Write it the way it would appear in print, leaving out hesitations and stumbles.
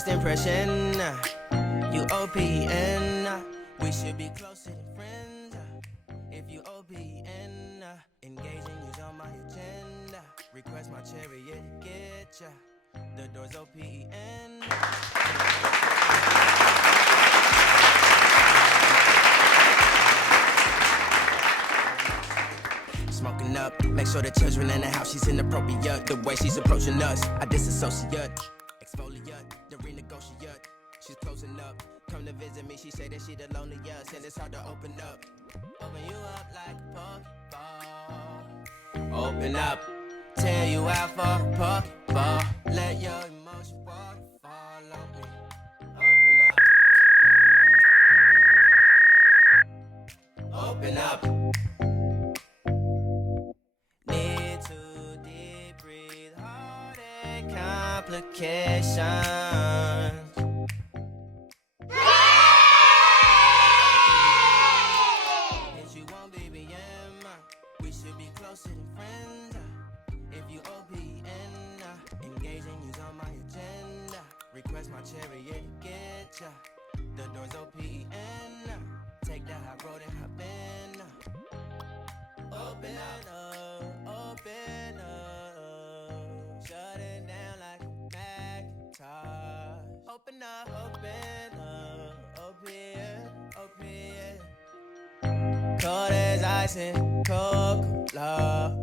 first impression. You OPN. We should be closer than friends. If you OPN, engaging you's on my agenda. Request my chariot to get ya. The door's OPN. Smoking up, make sure the children in the house, she's inappropriate. The way she's approaching us, I disassociate. Exfoliate, the renegotiate. She's closing up, come to visit me, she say that she the loneliest, and it's hard to open up. Open you up like a Pokeball. Open up, tear you out for a Pokeball. Let your emotion waterfall on me. Open up. Need to deep breathe, heartache, complications. If you want BBM, we should be closer than friends. If you OPN, engaging you's on my agenda. Request my chariot to get ya. The door's OPN. Take the high road and hop in. Open up, open up. Shut it down like a Macintosh. Open up, open, open. Cold as ice and Coca-Cola.